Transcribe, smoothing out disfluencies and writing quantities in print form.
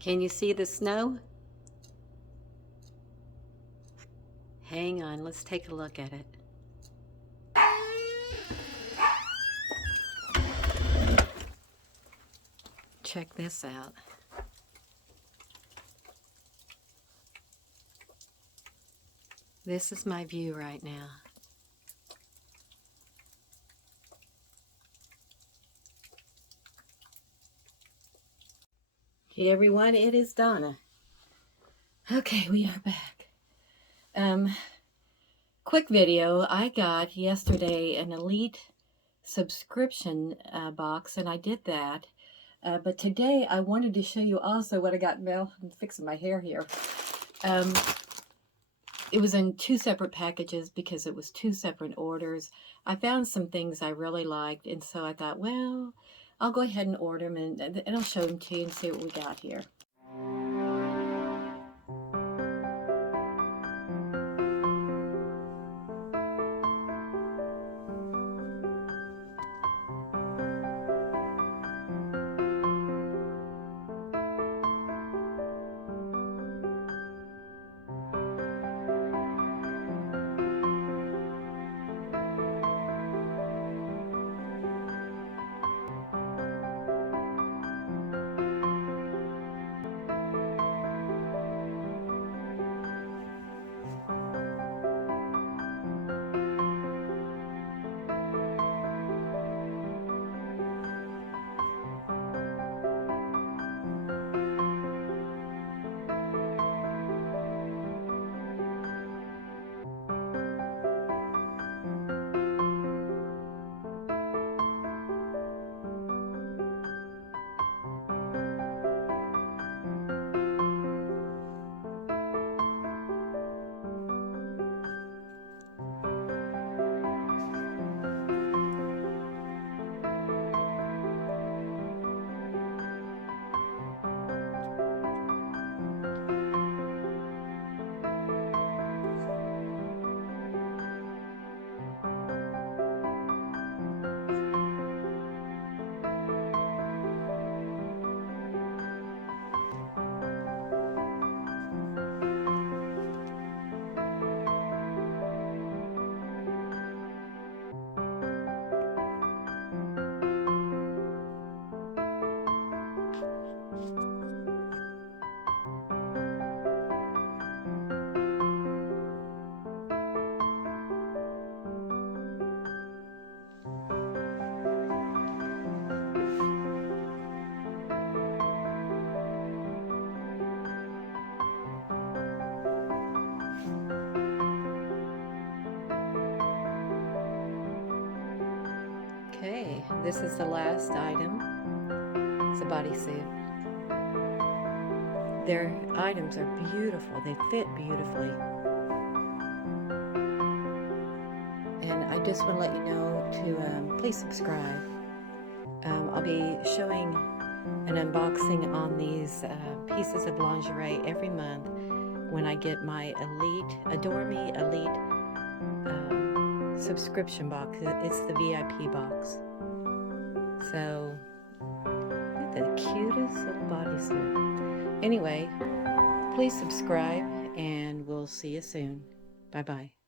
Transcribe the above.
Can you see the snow? Hang on, let's take a look at it. Check this out. This is my view right now. Hey everyone, it is Donna. Okay, we are back. Quick video. I got yesterday an elite subscription box, and I did that. But today I wanted to show you also what I got. Well, I'm fixing my hair here. It was in 2 separate packages because it was 2 separate orders. I found some things I really liked, and so I thought, well, I'll go ahead and order them, and I'll show them to you and see what we got here. Okay, this is the last item. It's a bodysuit. Their items are beautiful. They fit beautifully. And I just want to let you know to please subscribe. I'll be showing an unboxing on these pieces of lingerie every month when I get my elite, Adore Me Elite subscription box. It's the VIP box. So, the cutest little bodysuit. Anyway, please subscribe and we'll see you soon. Bye-bye.